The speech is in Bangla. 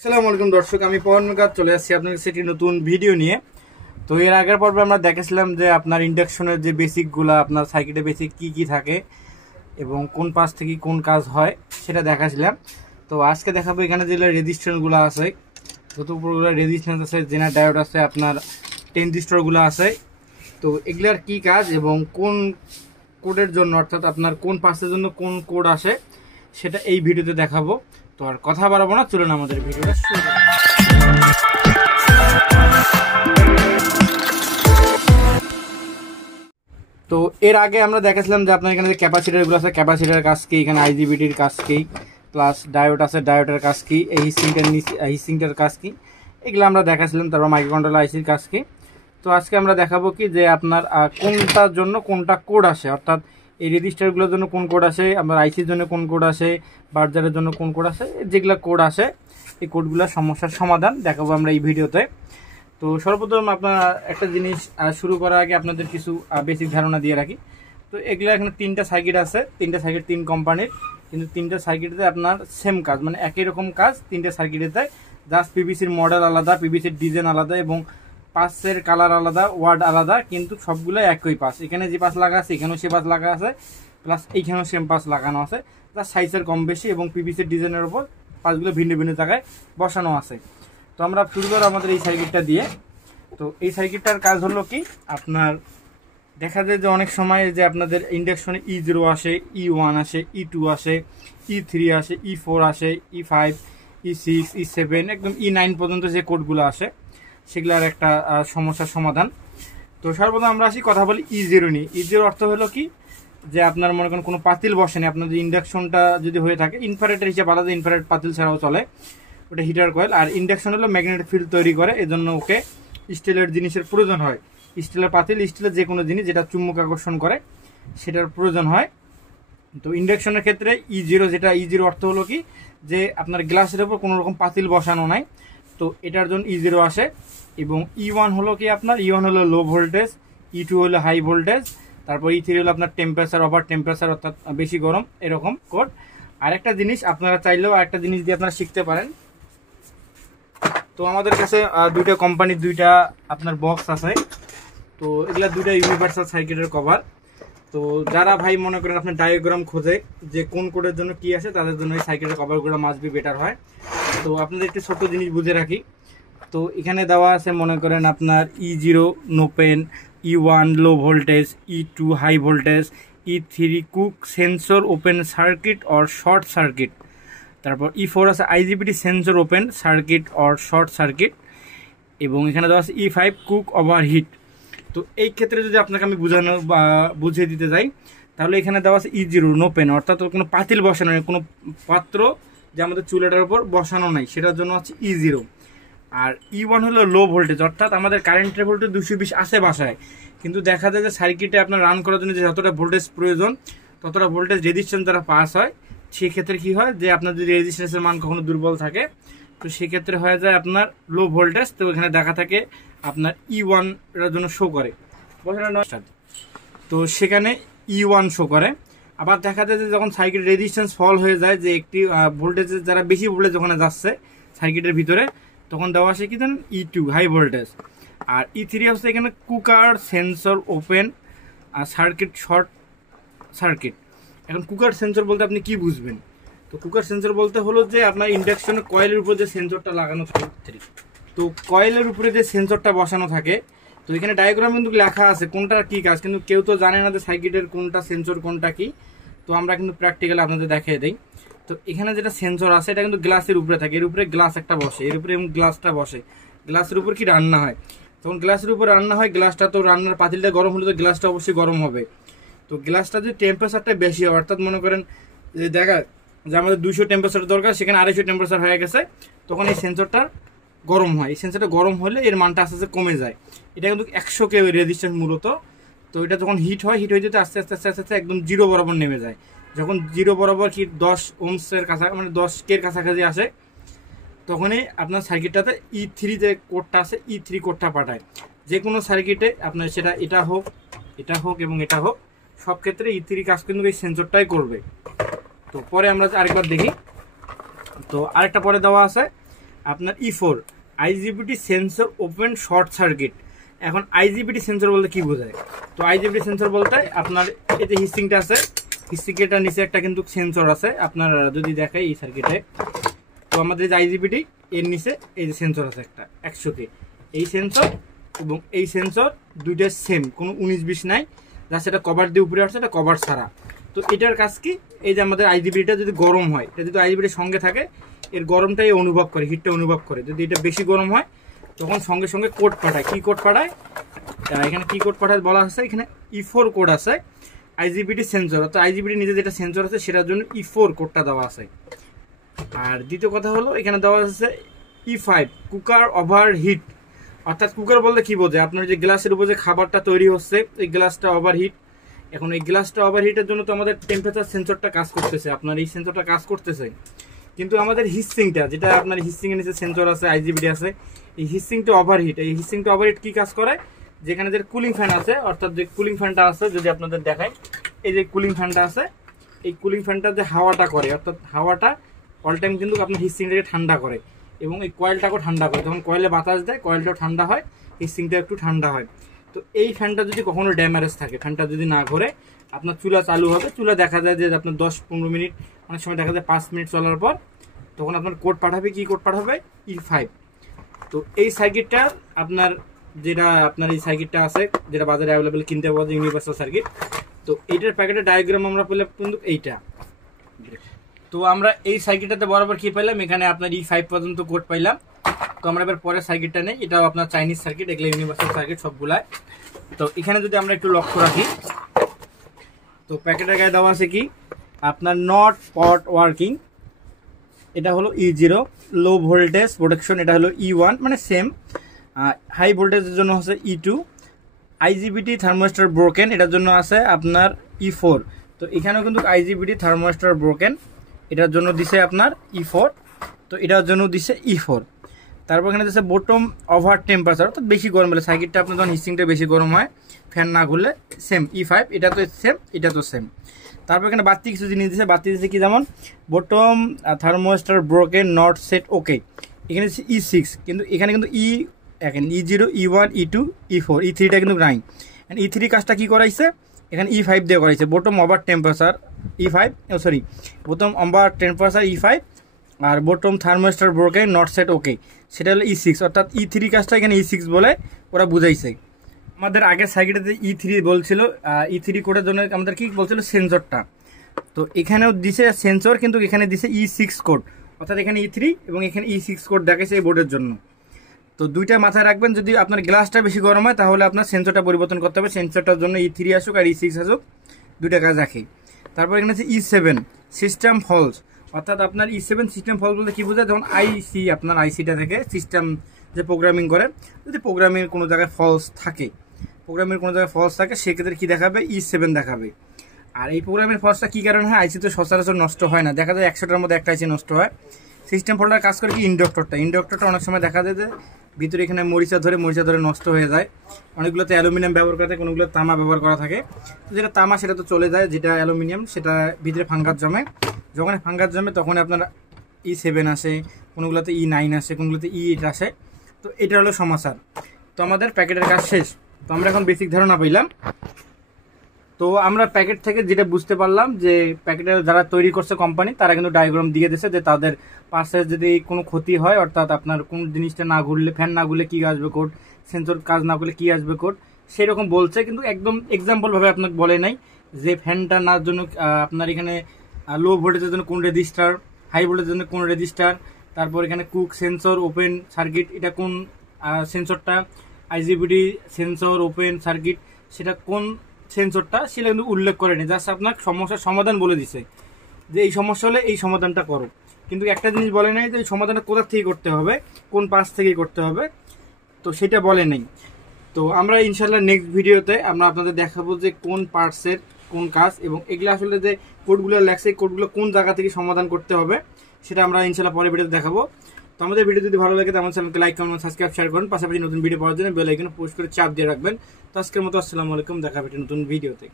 আসসালামু আলাইকুম দর্শক, আমি পবন মেকার চলে আসছি আপনার কাছে একটি নতুন ভিডিও নিয়ে। তো এর আগের পর্বে আমরা দেখেছিলাম যে আপনার ইন্ডাকশনের যে বেসিকগুলো, আপনার সার্কিটে বেসিক কি কি থাকে এবং কোন পাশ থেকে কোন কাজ হয় সেটা দেখাছিলাম। তো আজকে দেখাবো এখানে যেগুলো রেজিস্ট্যান্সগুলো আছে, যত উপরগুলো রেজিস্ট্যান্স আছে, জেনার ডায়োড আছে, আপনার ট্রানজিস্টরগুলো আছে। তো এগুলার কি কাজ এবং কোন কোডের জন্য, অর্থাৎ আপনার কোন পাসের জন্য কোন কোড আসে সেটা এই ভিডিওতে দেখাবো। তো আর কথা বাড়াবো না, চলুন আমাদের ভিডিওটা শুরু করি। তো এর আগে আমরা দেখেছিলাম যে আপনার এখানে যে ক্যাপাসিটারগুলো আছে, ক্যাপাসিটারের কাজ কি, এখানে আইজিবিটির কাজ কি, প্লাস ডায়োড আছে, ডায়োডের কাজ কি, এই হিসিংটার কাজ কি, এগুলো আমরা দেখাছিলাম। তারপর মাইক্রোকন্ট্রোলার আইসির কাজ কি। তো আজকে আমরা দেখাবো কি যে আপনার কোনটার জন্য কোনটা কোড আসে, অর্থাৎ এই রেজিস্টারগুলোর জন্য কোন কোড আসে, আপনার আইসির জন্য কোন কোড আসে, বার্জারের জন্য কোন কোড আসে, যেগুলো কোড আসে এই কোডগুলোর সমস্যার সমাধান দেখাবো আমরা এই ভিডিওতে। তো সর্বপ্রথম আপনার একটা জিনিস শুরু করার আগে আপনাদের কিছু বেসিক ধারণা দিয়ে রাখি। তো এগুলো এখানে তিনটা সার্কিট আছে, তিনটা সার্কিট তিন কোম্পানির, কিন্তু তিনটা সার্কিটে আপনার সেম কাজ, মানে একই রকম কাজ তিনটা সার্কিটেতে। জাস্ট পিভিসির মডেল আলাদা, পিভিসির ডিজাইন আলাদা এবং পাসের কালার আলাদা, ওয়ার্ড আলাদা, কিন্তু সবগুলো একই পাস। এখানে যে পাস লাগা আছে এখানেও সে পাস লাগা আছে, প্লাস এইখানেও সেম পাস লাগানো আছে, প্লাস সাইজের কম বেশি এবং পিভিসির ডিজাইনের উপর পাসগুলো ভিন্ন ভিন্ন জায়গায় বসানো আছে। তো আমরা শুরু করব আমাদের এই সার্কিটটা দিয়ে। তো এই সার্কিটটার কাজ হলো কি, আপনার দেখা যায় যে অনেক সময় যে আপনাদের ইন্ডাকশনে E0 আসে, E1 আসে, E2 আসে, E3 আসে, E4 আসে, E5, E6, E7, একদম E9 পর্যন্ত যে কোডগুলো আসে সেগুলোর একটা সমস্যার সমাধান। তো সর্বদা আমরা আসি কথা বলি E0 নিয়ে। E0 অর্থ হলো কি যে আপনার মনে করেন কোনো পাতিল বসেনি, আপনার যে ইন্ডাকশনটা যদি হয়ে থাকে ইনফ্রারেটের হিসাবে আলাদা, ইনফ্রারেট পাতিল ছাড়াও চলে, ওটা হিটার কয়েল। আর ইন্ডাকশন হলো ম্যাগনেটিক ফিল্ড তৈরি করে, এজন্য ওকে স্টিলের জিনিসের প্রয়োজন হয়, স্টিলের পাতিল, স্টিলের যে কোনো জিনিস যেটা চুম্বক আকর্ষণ করে সেটার প্রয়োজন হয়। তো ইন্ডাকশনের ক্ষেত্রে E0, যেটা E0 অর্থ হলো কি যে আপনার গ্লাসের উপর কোনো রকম পাতিল বসানো নাই, তো এটার জন্য E0 আসে। এবং E1 হলো কি আপনার, E1 হলো লো ভোল্টেজ, E2 হলো হাই ভোল্টেজ, তারপর E3 হলো আপনার টেম্পারেচার, ওভার টেম্পারেচার অর্থাৎ বেশি গরম, এরকম কোড। আরেকটা জিনিস আপনারা চাইলেও আরেকটা জিনিস দিয়ে আপনারা শিখতে পারেন। তো আমাদের কাছে দুইটা কোম্পানির দুইটা আপনার বক্স আছে। তো এগুলা দুইটা ইউনিভার্সাল সার্কিটের কভার। তো যারা ভাই মনে করেন আপনার ডায়াগ্রাম খোঁজে যে কোন কোডের জন্য কি আসে, তাদের জন্য এই সার্কিটের কভারগুলো মাস্ট বি বেটার হয়। তো আপনাদের একটি ছোট্ট জিনিস বুঝে রাখি। তো এখানে দেওয়া আছে মনে করেন আপনার E0 no pan, E1 low voltage, E2 high voltage, E3 cook sensor open circuit or short circuit, তারপর E4 আছে IGBT sensor open circuit or short circuit, এবং এখানে দেওয়া আছে E5 কুক ওভারহিট। তো এই ক্ষেত্রে যদি আপনাকে আমি বোঝানো বা বুঝিয়ে দিতে যাই, তাহলে এখানে দেওয়া আছে E0 নো পেন, অর্থাৎ কোনো পাতিল বসানো নেই, কোনো পাত্র যে আমাদের চুলাটার উপর বসানো নাই, সেটার জন্য হচ্ছে E0। আর E1 হলো লো ভোল্টেজ, অর্থাৎ আমাদের কারেন্টের ভোল্টেজ 220 আসে বাসায়, কিন্তু দেখা যায় যে সার্কিটে আপনার রান করার জন্য যে যতটা ভোল্টেজ প্রয়োজন ততটা ভোল্টেজ রেজিস্ট্যান্স দ্বারা পাস হয়। সেক্ষেত্রে কি হয় যে আপনার যদি রেজিস্ট্যান্সের মান কখনো দুর্বল থাকে, তো সেক্ষেত্রে হয়ে যায় আপনার লো ভোল্টেজ। তো এখানে দেখা থাকে আপনার E1 এর জন্য শো করে, তো সেখানে E1 শো করে। আবার দেখা যায় যে যখন সার্কিট রেজিস্ট্যান্স ফল হয়ে যায়, যে একটি ভোল্টেজের যারা বেশি ভোল্টেজ ওখানে যাচ্ছে সার্কিটের ভিতরে, তখন দেওয়া আসে কি জানেন, E2 হাই ভোল্টেজ। আর E3 হচ্ছে এখানে কুকার সেন্সর ওপেন আর সার্কিট শর্ট সার্কিট। এখন কুকার সেন্সর বলতে আপনি কি বুঝবেন? তো কুকার সেন্সর বলতে হলো যে আপনার ইন্ডাকশনের কয়েলের উপর যে সেন্সরটা লাগানো থাকে, তো কয়েলের উপরে যে সেন্সরটা বসানো থাকে, তো এখানে ডায়াগ্রাম কিন্তু লেখা আছে কোনটা কি কাজ, কিন্তু কেউ তো জানে না যে সার্কিটের কোনটা সেন্সর কোনটা কি। তো আমরা কিন্তু প্র্যাকটিক্যালি আপনাদের দেখিয়ে দিই। তো এখানে যেটা সেন্সর আছে এটা কিন্তু গ্লাসের উপরে থাকে, এর উপরে গ্লাস একটা বসে, এর উপরে গ্লাসটা বসে, গ্লাসের উপর কি রান্না হয়, তখন গ্লাসের উপর রান্না হয়, গ্লাসটা তো রান্নার পাতিলটা গরম হলে তো গ্লাসটা অবশ্যই গরম হবে। তো গ্লাসটা যদি টেম্পারেচারটা বেশি হয়, অর্থাৎ মনে করেন যে দেখা যে আমাদের 200 টেম্পারেচার দরকার, সেখানে 250 টেম্পারেচার হয়ে গেছে, তখন এই সেন্সরটা গরম হয়। এই সেন্সরটা গরম হলে এর মানটা আস্তে আস্তে কমে যায়। এটা কিন্তু 100 কে রেজিস্ট্যান্স মূলত। তো এটা যখন হিট হয়, হিট হয়ে যেতে আস্তে আস্তে আস্তে আস্তে একদম জিরো বরাবর নেমে যায়। যখন জিরো বরাবর কি 10 ওহমসের কাছাকাছি, মানে 10 কের কাছাকাছি আসে, তখনই আপনার সার্কিটটাতে E3 যে কোডটা আছে, E3 কোডটা পাঠায়। যে কোনো সার্কিটে আপনার সেটা এটা হোক এবং এটা হোক, সব ক্ষেত্রে E3 কাজ কিন্তু এই সেন্সরটাই করবে। তো পরে আমরা আরেকবার দেখি। তো আরেকটা পরে দেওয়া আছে আপনার E4 আইজিবিটি sensor open short circuit. এখন আইজিবিটি সেন্সর বলতে কি বোঝায়? তো আইজিবিটি সেন্সর বলতে আপনার এতে হিসিংটা আছে, হিসিংটার নিচে একটা কিন্তু সেন্সর আছে। আপনার যদি দেখাই এই সার্কিটে, তো আমাদের যে আইজিবিটি এর নিচে এই যে সেন্সর আছে একটা 100K, এই সেন্সর এবং এই সেন্সর দুইটা সেম, কোনো 19-20 নাই, যা সেটা কভার দিয়ে উপরে আসছে, এটা কভার ছাড়া। তো এটার কাজ কি? এই যে আমাদের আইজিবিটিটা যদি গরম হয়, এটা যদি আইজিবিটির সঙ্গে থাকে, এর গরমটাই অনুভব করে, হিটটা অনুভব করে। যদি এটা বেশি গরম হয় তখন সঙ্গে সঙ্গে কোড পাঠায়। কি কোড পাঠায়? এখানে কি কোড পাঠায় বলা আছে, এখানে E4 কোড আছে আইজিবিটি সেন্সর, অর্থাৎ আইজিবিটি নিজে যেটা সেন্সর আছে সেটার জন্য E4 কোডটা দেওয়া আছে। আর দ্বিতীয় কথা হলো এখানে দেওয়া আছে E5 কুকার ওভার হিট। অর্থাৎ কুকার বলতে কি বোঝায়? আপনার যে গ্লাসের উপর যে খাবারটা তৈরি হচ্ছে, এই গ্লাসটা ওভারহিট। এখন এই গ্লাসটা ওভারহিটের জন্য তো আমাদের টেম্পারেচার সেন্সরটা কাজ করতেছে, আপনার এই সেন্সরটা কাজ করতেছে, কিন্তু আমাদের হিটসিংটা, যেটা আপনার হিটসিংয়ের নিচে সেন্সর আছে, আইজিবিটি আছে, এই হিটসিংটা ওভারহিট। এই হিটসিংটা ওভারহিট কি কাজ করে? যেখানে যে কুলিং ফ্যান আছে, অর্থাৎ যে কুলিং ফ্যানটা আছে, যদি আপনাদের দেখাই, এই যে কুলিং ফ্যানটা আছে, এই কুলিং ফ্যানটা যে হাওয়াটা করে, অর্থাৎ হাওয়াটা অল টাইম কিন্তু আপনার হিটসিংটাকে ঠান্ডা করে এবং এই কয়েলটাকেও ঠান্ডা করে। যখন কয়েলে বাতাস দেয়, কয়েলটাও ঠান্ডা হয়, হিটসিংটা একটু ঠান্ডা হয়। তো এই ফ্যানটা যদি কখনো ড্যামেজ থাকে, ফ্যানটা যদি না ঘোরে, আপনার চুলা চালু হবে, চুলা দেখা যায় যে আপনার 10-15 মিনিট, অনেক সময় দেখা যায় 5 মিনিট চলার পর তখন আপনার কোড পাঠাবে। কি কোড পাঠাবে? E5। তো এই সার্কিটটা আপনার, যেটা আপনার এই সার্কিটটা আছে, যেটা বাজারে অ্যাভেলেবেল কিনতে পাওয়া যায়, ইউনিভার্সাল সার্কিট। তো এইটার প্যাকেটের ডায়াগ্রাম আমরা পেলাম কিন্তু এইটা। তো আমরা এই সার্কিটটাতে বরাবর কি পাইলাম? এখানে আপনার E5 পর্যন্ত কোড পাইলাম। তো আমরা এবার পরের সার্কিটটা নেই, এটাও আপনার চাইনিজ সার্কিট, এগুলো ইউনিভার্সাল সার্কিট সবগুলাই। তো এখানে যদি আমরা একটু লক্ষ্য রাখি, তো প্যাকেটের গায়ে দেওয়া আছে কি আপনার নট পট ওয়ার্কিং, এটা হলো E0, লো ভোল্টেজ প্রোটেকশন এটা হলো E1, মানে সেম। হাই ভোল্টেজের জন্য হচ্ছে E2, আইজিবিটি থার্মোস্টার ব্রোকেন, এটার জন্য আছে আপনার E4। তো এখানেও কিন্তু আইজিবিটি থার্মোস্টার ব্রোকেন, এটার জন্য দিছে আপনার E4, তো এটার জন্য দিছে E4। তারপর এখানে দিচ্ছে বটম ওভার টেম্পারেচার, অর্থাৎ বেশি গরম হলে সার্কিটটা আপনার যখন হিসিংটা বেশি গরম হয়, ফ্যান না ঘুরলে, সেম E5, এটা তো সেম, এটা তো সেম। তারপর এখানে বাড়তি কিছু জিনিস দিচ্ছে, বাড়তি দিচ্ছে কি, যেমন bottom thermistor broken not set ওকে, এখানে দিচ্ছে E6, কিন্তু এখানে কিন্তু এখন E0, E1, E2, E4, E3টা কিন্তু নাই। E3 কাজটা কি করাইছে? এখানে E5 দিয়ে করাইছে, bottom over temperature E5, sorry, bottom over temperature E5, আর bottom thermistor broken not set okay, সেটা হলো E6, অর্থাৎ E3 কাজটা এখানে E6 বলে ওরা বুঝাইছে। আমাদের আগের সার্কিটে E3 বলছিল, E3 কোডের জন্য আমাদের কি বলছিল? সেন্সরটা। তো এখানেও দিছে সেন্সর, কিন্তু এখানে দিছে E6 কোড, অর্থাৎ এখানে E3 এবং এখানে E6 কোড দেখাইছে এই বোর্ডের জন্য। তো দুইটা মাথায় রাখবেন, যদি আপনার গ্লাসটা বেশি গরম হয় তাহলে আপনার সেন্সরটা পরিবর্তন করতে হবে, সেন্সরটার জন্য E3 আসুক আর E6 আসুক, দুইটা কাজ রাখে। তারপর এখানে আছে E7 সিস্টেম ফলস, অর্থাৎ আপনার E7 সিস্টেম ফলস বলতে কি বোঝায়? যেমন আইসি, আপনার আইসিটা থেকে সিস্টেম যে প্রোগ্রামিং করে, যদি প্রোগ্রামের কোনো জায়গায় ফলস থাকে, সেক্ষেত্রে কি দেখাবে? E7 দেখাবে। আর এই প্রোগ্রামের ফলসটা কি কারণে হয়? আইসি তো সচরাচর নষ্ট হয় না, দেখা যায় 100টার মধ্যে একটা আইসি নষ্ট হয়। সিস্টেম ফল্টার কাজ করে কি? ইন্ডাক্টরটা অনেক সময় দেখা যায় যে ভিতরে এখানে মরিচা ধরে নষ্ট হয়ে যায়। অনেকগুলোতে অ্যালুমিনিয়াম ব্যবহার করা থাকে, কোনোগুলো তামা ব্যবহার করা থাকে। তো যেটা তামা সেটা তো চলে যায়, যেটা অ্যালুমিনিয়াম সেটা ভিতরে ফাঙ্গাস জমে। যখন ফাঙ্গাস জমে তখন আপনার E7 আসে, কোনোগুলোতে E9 আসে, কোনোগুলোতে E8 আসে। তো এটা হলো সমাচার। তো আমাদের প্যাকেটের কাজ শেষ। তো আমরা এখন বেসিক ধারণা পাইলাম। তো আমরা প্যাকেট থেকে যেটা বুঝতে পারলাম যে প্যাকেটের যারা তৈরি করছে কোম্পানি, তারা কিন্তু ডায়াগ্রাম দিয়ে দিয়েছে যে তাদের পাশে যদি কোনো ক্ষতি হয়, অর্থাৎ আপনার কোন জিনিসটা না ঘুরলে, ফ্যান না ঘুরলে কি আসবে কোড, সেন্সর কাজ না করলে কি আসবে কোড, সেরকম বলছে, কিন্তু একদম এক্সাম্পলভাবে আপনাকে বলে নাই যে ফ্যানটা না জন্য আপনার এখানে লো ভোল্টেজের জন্য কোন রেজিস্টার, হাই ভোল্টেজের জন্য কোন রেজিস্টার, তারপর এখানে কুক সেন্সর ওপেন সার্কিট, এটা কোন সেন্সরটা, আইজিবিটি সেন্সর ওপেন সার্কিট সেটা কোন সেন্সরটা, সেটা কিন্তু উল্লেখ করেনি। জাস্ট আপনার সমস্যার সমাধান বলে দিছে যে এই সমস্যা হলে এই সমাধানটা করো, কিন্তু একটা জিনিস বলে নাই যে এই সমাধানটা কোথা থেকে করতে হবে, কোন পাশ থেকে করতে হবে, তো সেটা বলে নেই। তো আমরা ইনশাল্লাহ নেক্সট ভিডিওতে আমরা আপনাদের দেখাবো যে কোন পার্টসের কোন কাজ, এবং এগুলো আসলে যে কোডগুলো লেখছে এই কোডগুলো কোন জায়গা থেকে সমাধান করতে হবে, সেটা আমরা ইনশাল্লাহ পরের ভিডিওতে দেখাবো। তো আমাদের ভিডিও যদি ভালো লাগে তো আমাদের চ্যানেলকে লাইক, কমেন্ট, সাবস্ক্রাইব, শেয়ার করুন। পাশাপাশি নতুন ভিডিও পাওয়ার জন্য বেল আইকনে পুশ করে চাপ দিয়ে রাখবেন। তো আজকের মতো আসসালামু আলাইকুম, দেখা হবে নতুন ভিডিওতে।